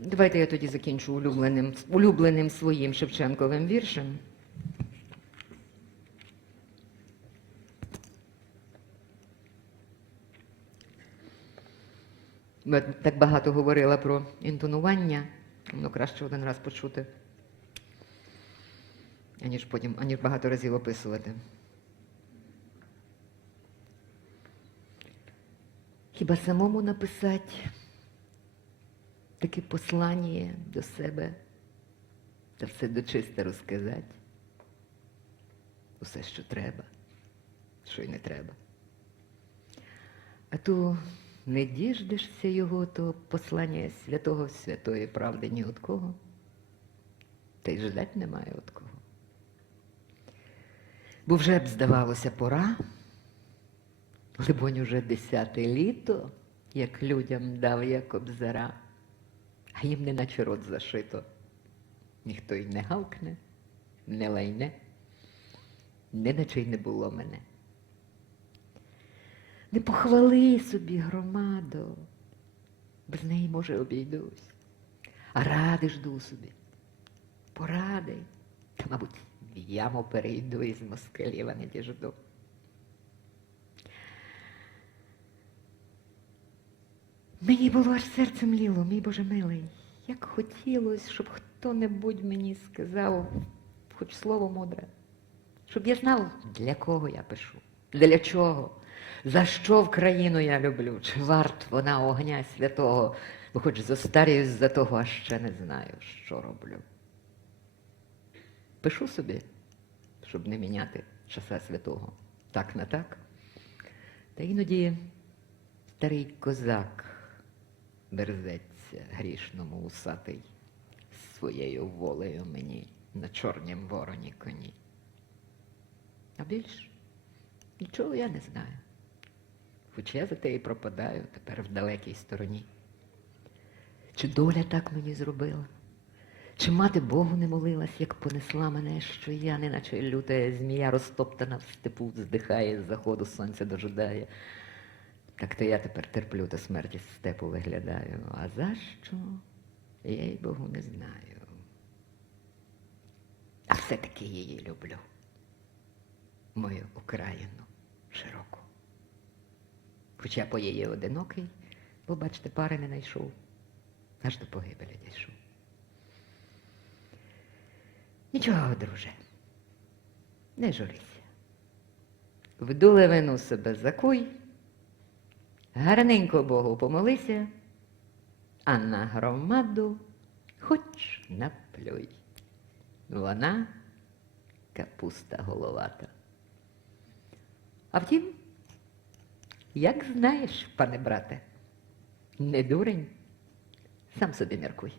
Давайте я тоді закінчу улюбленим, улюбленим своїм Шевченковим віршем. Я так багато говорила про інтонування, воно краще один раз почути, аніж потім, аніж багато разів описувати. Хіба самому написати таке послання до себе та все дочисто розказати? Усе, що треба, що й не треба. А то не діждешся його, то послання святого святої правди ні від кого, та й ждать немає від кого. Бо вже б здавалося пора, либонь уже десяте літо, як людям дав я кобзара, а їм не наче рот зашито. Ніхто й не гавкне, не лайне, не наче й не було мене. Не похвали собі громадо, без неї, може, обійдусь. А ради жду собі. Поради. Та, мабуть, в яму перейду із москалів, а не діжду. Мені було аж серце мліло, мій Боже милий, як хотілося, щоб хто-небудь мені сказав хоч слово мудре, щоб я знав, для кого я пишу, для чого, за що в країну я люблю, чи варт вона огня святого, бо хоч зостарююсь за того, а ще не знаю, що роблю. Пишу собі, щоб не міняти часа святого, так на так. Та іноді старий козак берзеться грішному усатий своєю волею мені на чорнім вороні коні. А більш нічого я не знаю. Хоч я за те і пропадаю тепер в далекій стороні. Чи доля так мені зробила? Чи мати Богу не молилась, як понесла мене, що я, неначе люта змія розтоптана в степу, здихає з заходу сонця дожидає. Так то я тепер терплю та смерті степу виглядаю. А за що? Я й Богу не знаю. А все-таки її люблю. Мою Україну широку. Хоча по її одинокий, бо, бачите, пари не знайшов, аж до погибелі дійшов. Нічого, друже, не журися. В дулевину себе закуй, гарненько Богу помолися, а на громаду хоч наплюй. Вона капуста головата. А втім, як знаєш, пане брате, не дурень, сам собі міркуй.